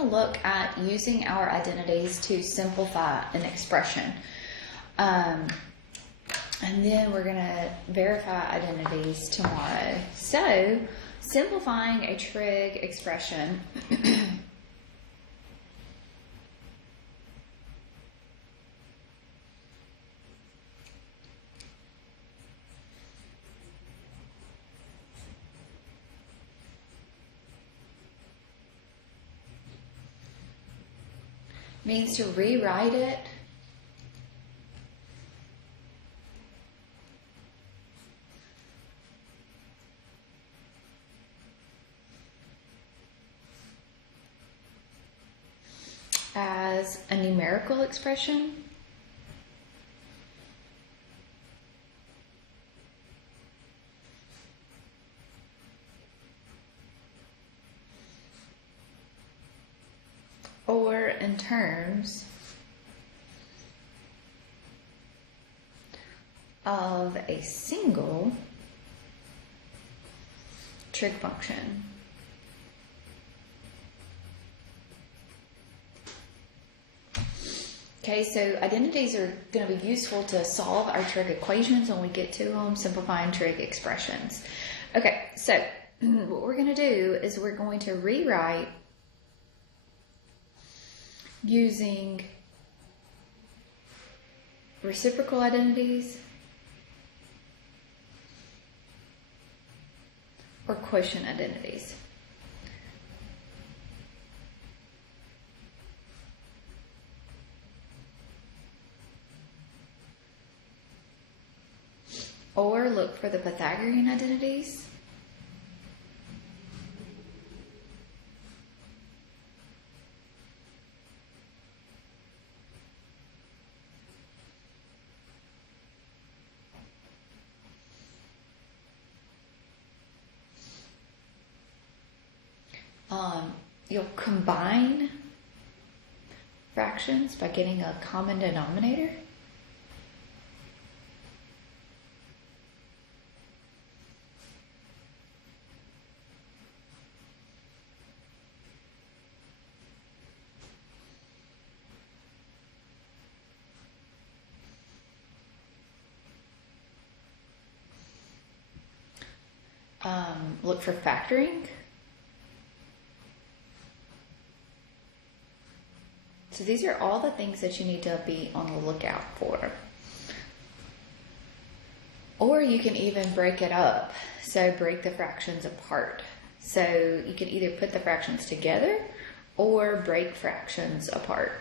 to look at using our identities to simplify an expression. And then we're going to verify identities tomorrow. So, simplifying a trig expression means to rewrite it as a numerical expression or in terms of a single trig function. Okay, so identities are going to be useful to solve our trig equations when we get to them, simplifying trig expressions. Okay, so what we're going to do is we're going to rewrite using reciprocal identities or quotient identities. Or look for the Pythagorean identities. You'll combine fractions by getting a common denominator. Look for factoring. So these are all the things that you need to be on the lookout for. Or you can even break it up. So break the fractions apart. So you can either put the fractions together or break fractions apart.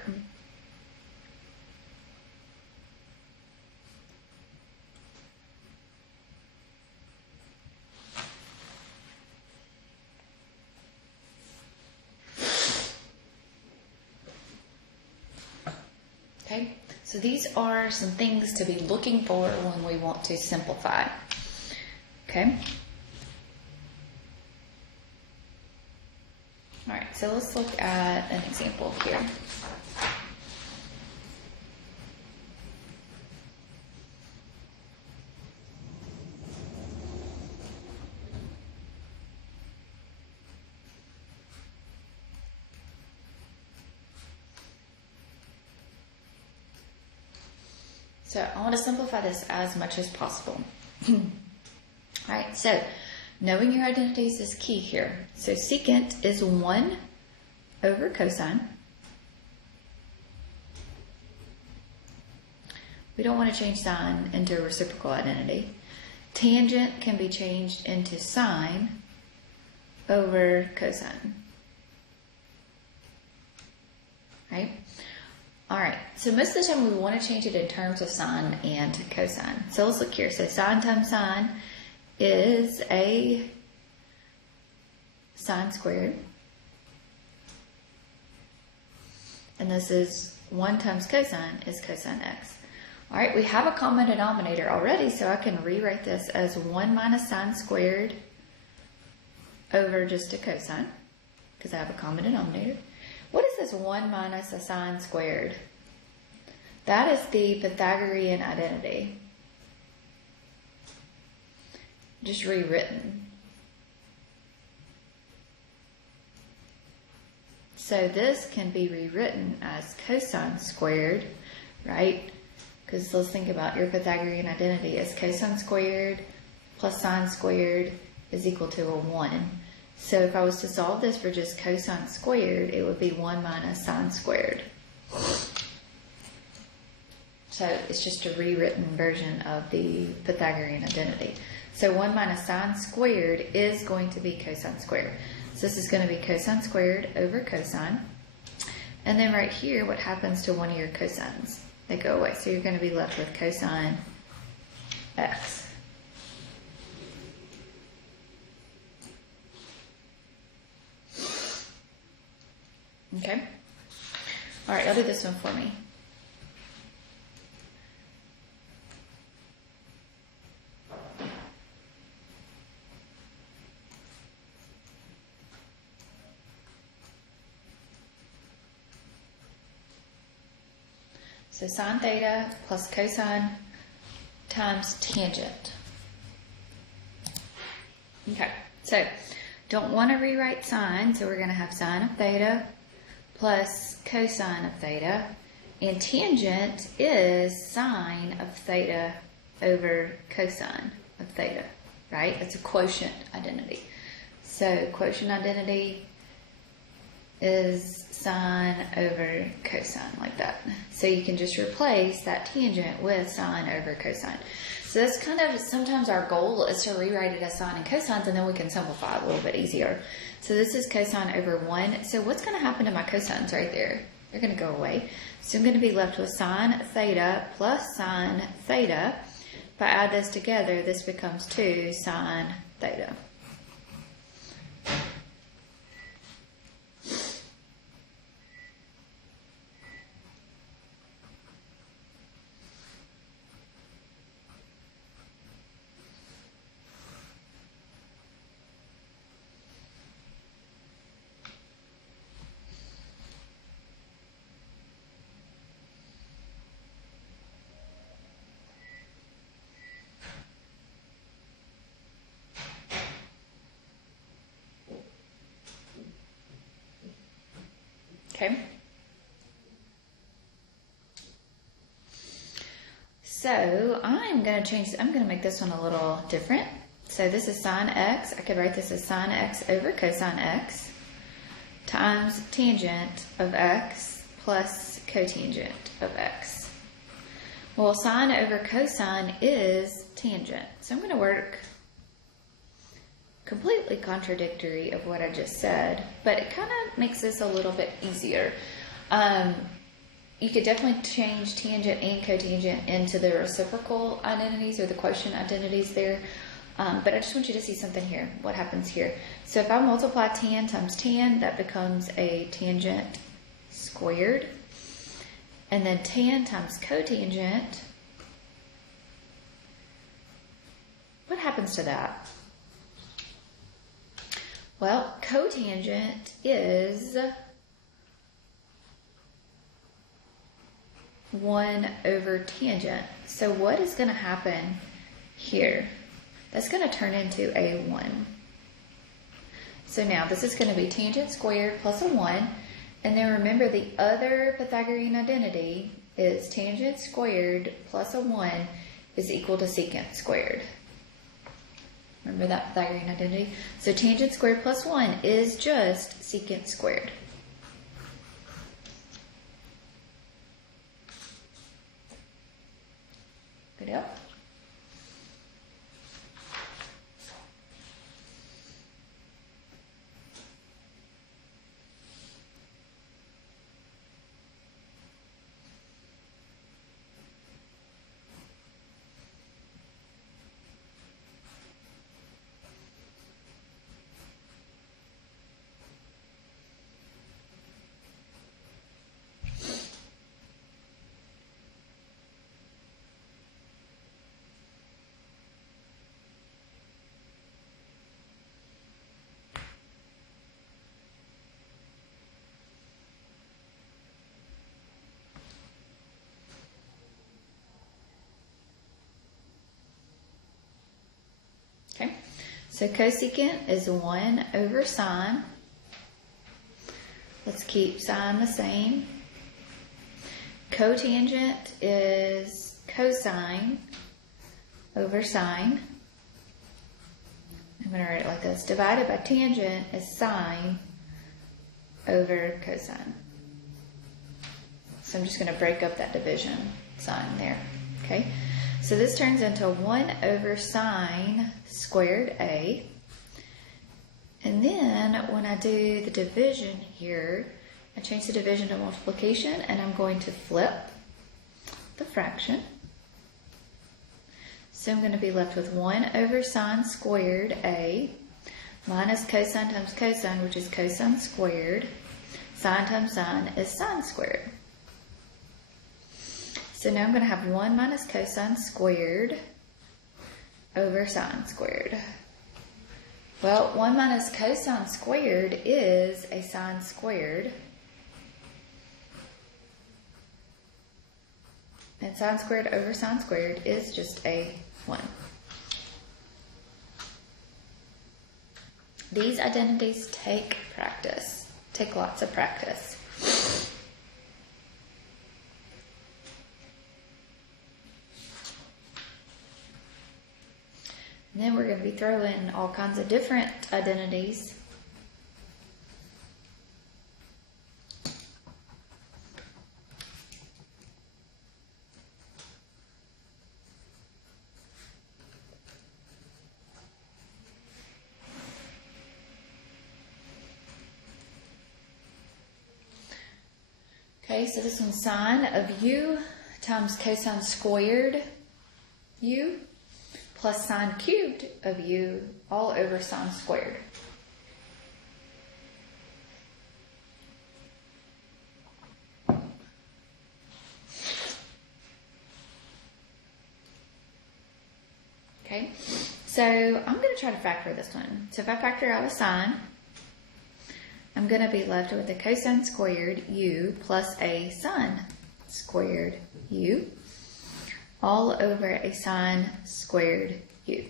Okay, so these are some things to be looking for when we want to simplify. Okay. All right, so let's look at an example here. So I want to simplify this as much as possible. All right, so knowing your identities is key here. So secant is 1 over cosine. We don't want to change sine into a reciprocal identity. Tangent can be changed into sine over cosine. Right? All right, so most of the time we want to change it in terms of sine and cosine. So let's look here. So sine times sine is a sine squared. And this is 1 times cosine is cosine x. All right, we have a common denominator already, so I can rewrite this as 1 minus sine squared over just a cosine, because I have a common denominator. What is this 1 minus a sine squared? That is the Pythagorean identity. Just rewritten. So this can be rewritten as cosine squared, right? Because let's think about your Pythagorean identity as cosine squared plus sine squared is equal to a 1. So if I was to solve this for just cosine squared, it would be 1 minus sine squared. So it's just a rewritten version of the Pythagorean identity. So 1 minus sine squared is going to be cosine squared. So this is going to be cosine squared over cosine. And then right here, what happens to one of your cosines? They go away. So you're going to be left with cosine x. Okay? All right, I'll do this one for me. So sine theta plus cosine times tangent. Okay, so don't want to rewrite sine, so we're going to have sine of theta plus cosine of theta. And tangent is sine of theta over cosine of theta, right? It's a quotient identity. So quotient identity is sine over cosine, like that. So you can just replace that tangent with sine over cosine. So that's kind of, sometimes our goal is to rewrite it as sine and cosines, and then we can simplify it a little bit easier. So this is cosine over 1. So what's going to happen to my cosines right there? They're going to go away. So I'm going to be left with sine theta plus sine theta. If I add this together, this becomes 2 sine theta. Okay. So I'm going to make this one a little different. So this is sine x. I could write this as sine x over cosine x times tangent of x plus cotangent of x. Well, sine over cosine is tangent. So I'm going to work completely contradictory of what I just said, but it kind of makes this a little bit easier. You could definitely change tangent and cotangent into the reciprocal identities or the quotient identities there, but I just want you to see something here, what happens here. So if I multiply tan times tan, that becomes a tangent squared, and then tan times cotangent, what happens to that? Well, cotangent is 1 over tangent. So what is going to happen here? That's going to turn into a 1. So now this is going to be tangent squared plus a 1. And then remember, the other Pythagorean identity is tangent squared plus a 1 is equal to secant squared. Remember that Pythagorean identity? So tangent squared plus 1 is just secant squared. Good deal? Okay, so cosecant is 1 over sine. Let's keep sine the same. Cotangent is cosine over sine. I'm going to write it like this. Divided by tangent is sine over cosine. So I'm just going to break up that division sign there. Okay. So this turns into 1 over sine squared A. And then when I do the division here, I change the division to multiplication, and I'm going to flip the fraction. So I'm going to be left with 1 over sine squared A minus cosine times cosine, which is cosine squared. Sine times sine is sine squared. So now I'm going to have 1 minus cosine squared over sine squared. Well, 1 minus cosine squared is a sine squared. And sine squared over sine squared is just a 1. These identities take practice, take lots of practice. And then we're going to be throwing all kinds of different identities. Okay, so this one's sine of u times cosine squared u plus sine cubed of u all over sine squared. Okay, so I'm going to try to factor this one. So if I factor out a sine, I'm going to be left with a cosine squared u plus a sine squared u all over a sine squared u.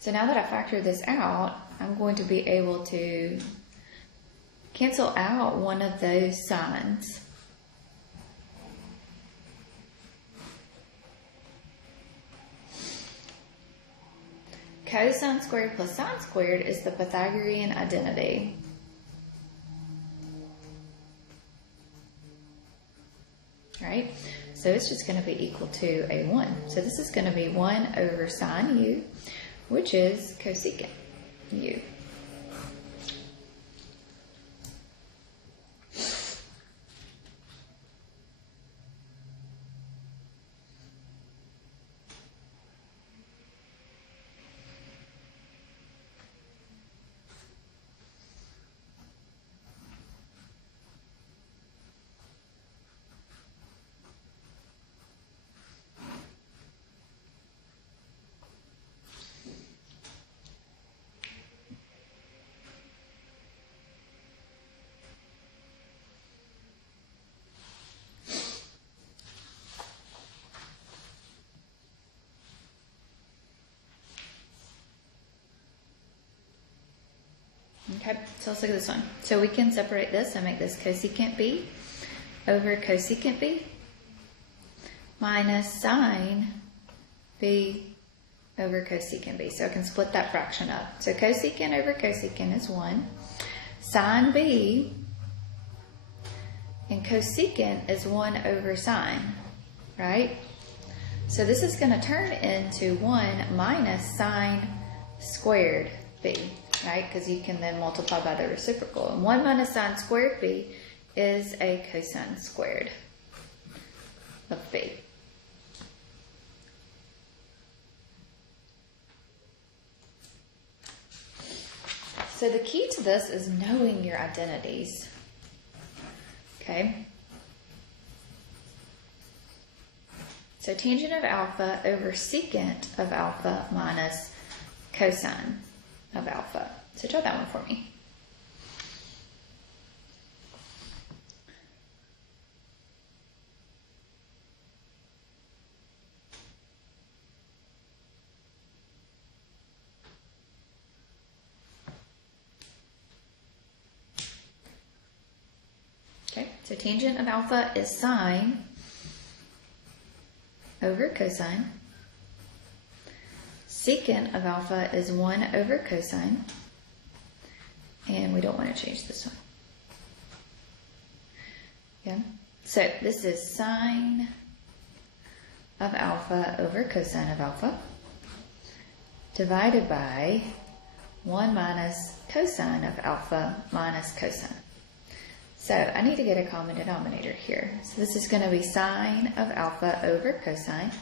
So now that I factor this out, I'm going to be able to cancel out one of those sines. Cosine squared plus sine squared is the Pythagorean identity. Right? So it's just going to be equal to a 1. So this is going to be 1 over sine u, which is cosecant u. Okay, so let's look at this one. So we can separate this and make this cosecant b over cosecant b minus sine b over cosecant b. So I can split that fraction up. So cosecant over cosecant is 1. Sine b and cosecant is 1 over sine, right? So this is going to turn into 1 minus sine squared b. Right, because you can then multiply by the reciprocal. And 1 minus sine squared b is a cosine squared of b. So the key to this is knowing your identities. Okay? So tangent of alpha over secant of alpha minus cosine of alpha. So try that one for me. So tangent of alpha is sine over cosine. Secant of alpha is 1 over cosine. And we don't want to change this one. Yeah. So this is sine of alpha over cosine of alpha divided by 1 minus cosine of alpha minus cosine. So I need to get a common denominator here. So this is going to be sine of alpha over cosine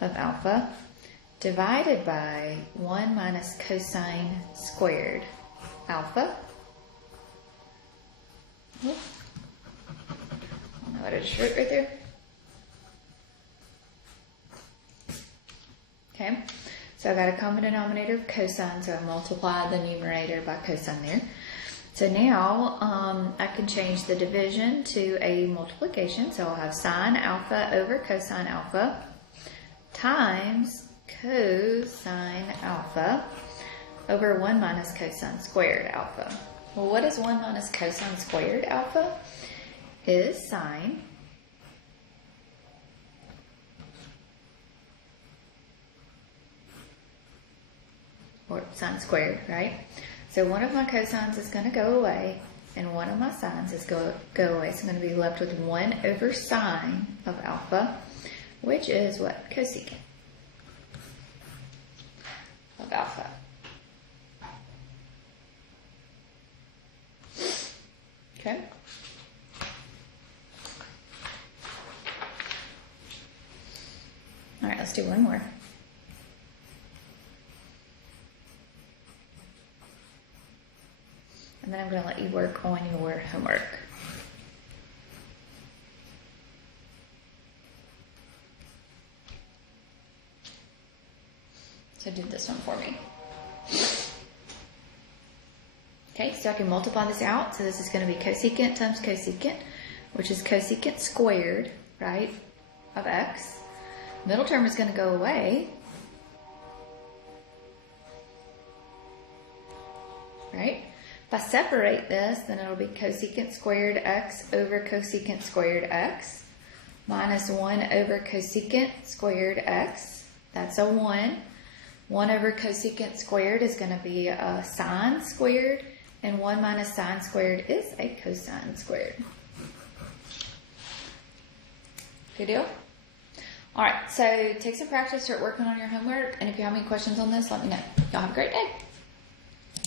of alpha divided by 1 minus cosine squared alpha. I don't know what I just wrote right there. Okay, so I got a common denominator of cosine, so I multiply the numerator by cosine there. So now I can change the division to a multiplication. So I'll have sine alpha over cosine alpha times cosine alpha over 1 minus cosine squared alpha. Well, what is 1 minus cosine squared alpha? Is sine or sine squared, right? So one of my cosines is going to go away, and one of my sines is going to go away. So I'm going to be left with 1 over sine of alpha, which is what? Cosecant of alpha. Okay. All right, let's do one more. And then I'm going to let you work on your homework. So do this one for me. Okay, so I can multiply this out. So this is going to be cosecant times cosecant, which is cosecant squared, right, of x. Middle term is going to go away, right? If I separate this, then it'll be cosecant squared x over cosecant squared x minus 1 over cosecant squared x. That's a 1. 1 over cosecant squared is going to be a sine squared, and 1 minus sine squared is a cosine squared. Good deal? All right, so take some practice, start working on your homework, and if you have any questions on this, let me know. Y'all have a great day.